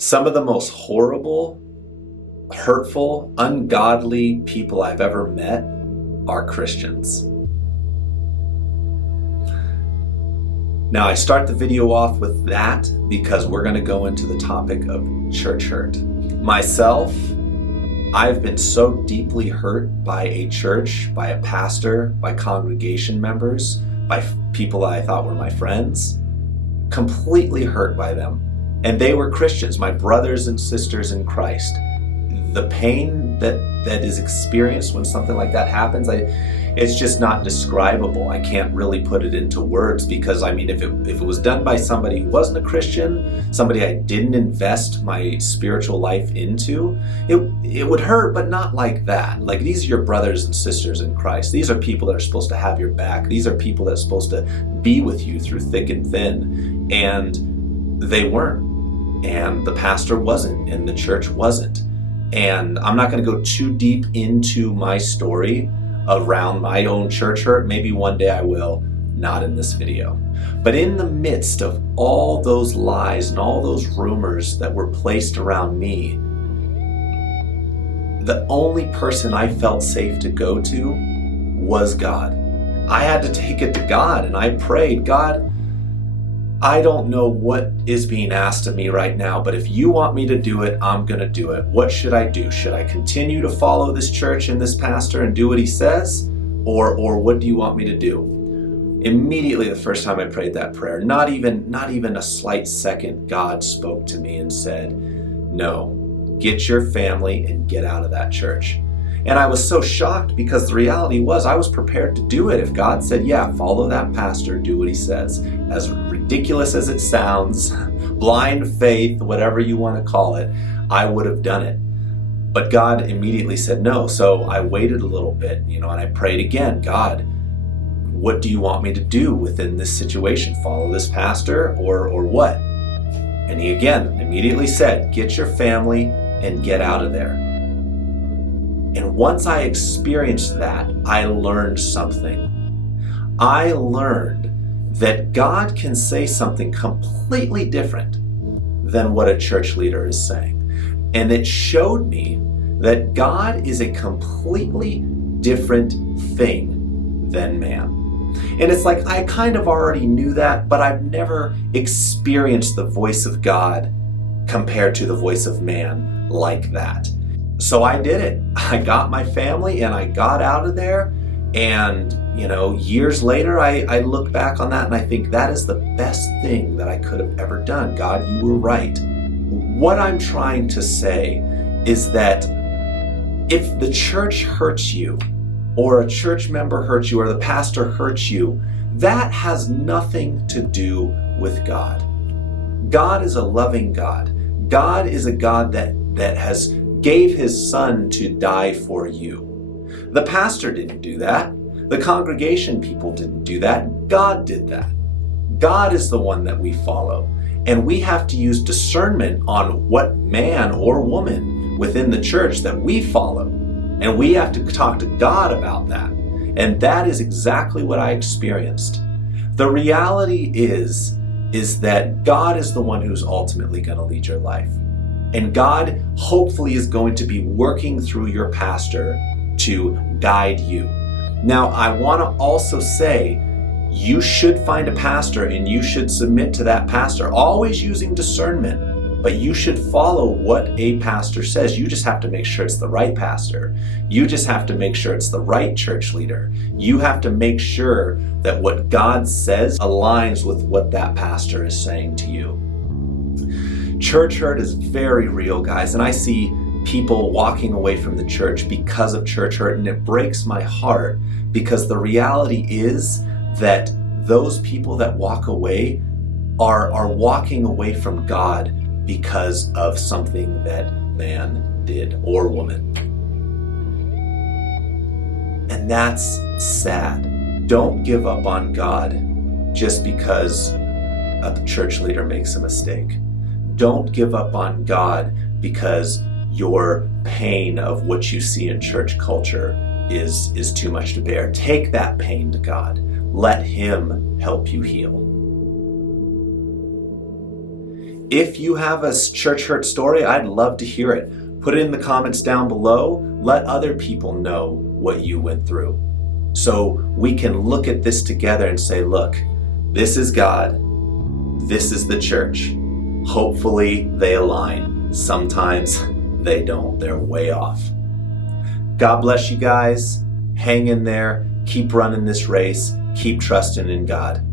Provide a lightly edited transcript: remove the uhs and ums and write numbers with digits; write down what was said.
Some of the most horrible, hurtful, ungodly people I've ever met are Christians. Now, I start the video off with that because we're going to go into the topic of church hurt. Myself, I've been so deeply hurt by a church, by a pastor, by congregation members, by people I thought were my friends, completely hurt by them. And they were Christians, my brothers and sisters in Christ. The pain that is experienced when something like that happens, it's just not describable. I can't really put it into words because, if it was done by somebody who wasn't a Christian, somebody I didn't invest my spiritual life into, it would hurt, but not like that. Like, these are your brothers and sisters in Christ. These are people that are supposed to have your back. These are people that are supposed to be with you through thick and thin. And they weren't. And the pastor wasn't, and the church wasn't. And I'm not going to go too deep into my story around my own church hurt. Maybe one day I will, not in this video. But in the midst of all those lies and all those rumors that were placed around me, the only person I felt safe to go to was God. I had to take it to God, and I prayed, God, I don't know what is being asked of me right now, but if you want me to do it, I'm going to do it. What should I do? Should I continue to follow this church and this pastor and do what he says? Or what do you want me to do? Immediately, the first time I prayed that prayer, not even a slight second, God spoke to me and said, no, get your family and get out of that church. And I was so shocked because the reality was I was prepared to do it. If God said, yeah, follow that pastor, do what he says. As ridiculous as it sounds, blind faith, whatever you want to call it, I would have done it. But God immediately said no. So I waited a little bit, and I prayed again, God, what do you want me to do within this situation? Follow this pastor or what? And he again immediately said, get your family and get out of there. And once I experienced that, I learned something. I learned that God can say something completely different than what a church leader is saying. And it showed me that God is a completely different thing than man. And it's like I kind of already knew that, but I've never experienced the voice of God compared to the voice of man like that. So I did it. I got my family and I got out of there. And, years later, I look back on that and I think that is the best thing that I could have ever done. God, you were right. What I'm trying to say is that if the church hurts you, or a church member hurts you, or the pastor hurts you, that has nothing to do with God. God is a loving God. God is a God that has gave his son to die for you. The pastor didn't do that. The congregation people didn't do that. God did that. God is the one that we follow. And we have to use discernment on what man or woman within the church that we follow. And we have to talk to God about that. And that is exactly what I experienced. The reality is that God is the one who's ultimately going to lead your life. And God hopefully is going to be working through your pastor to guide you. Now, I want to also say, you should find a pastor and you should submit to that pastor, always using discernment, but you should follow what a pastor says. You just have to make sure it's the right pastor. You just have to make sure it's the right church leader. You have to make sure that what God says aligns with what that pastor is saying to you. Church hurt is very real, guys, and I see people walking away from the church because of church hurt, and it breaks my heart because the reality is that those people that walk away are walking away from God because of something that man did or woman. And that's sad. Don't give up on God just because a church leader makes a mistake. Don't give up on God because your pain of what you see in church culture is too much to bear. Take that pain to God. Let him help you heal. If you have a church hurt story, I'd love to hear it. Put it in the comments down below. Let other people know what you went through, so we can look at this together and say, look, this is God, this is the church. Hopefully they align. Sometimes they don't. They're way off. God bless you guys. Hang in there. Keep running this race. Keep trusting in God.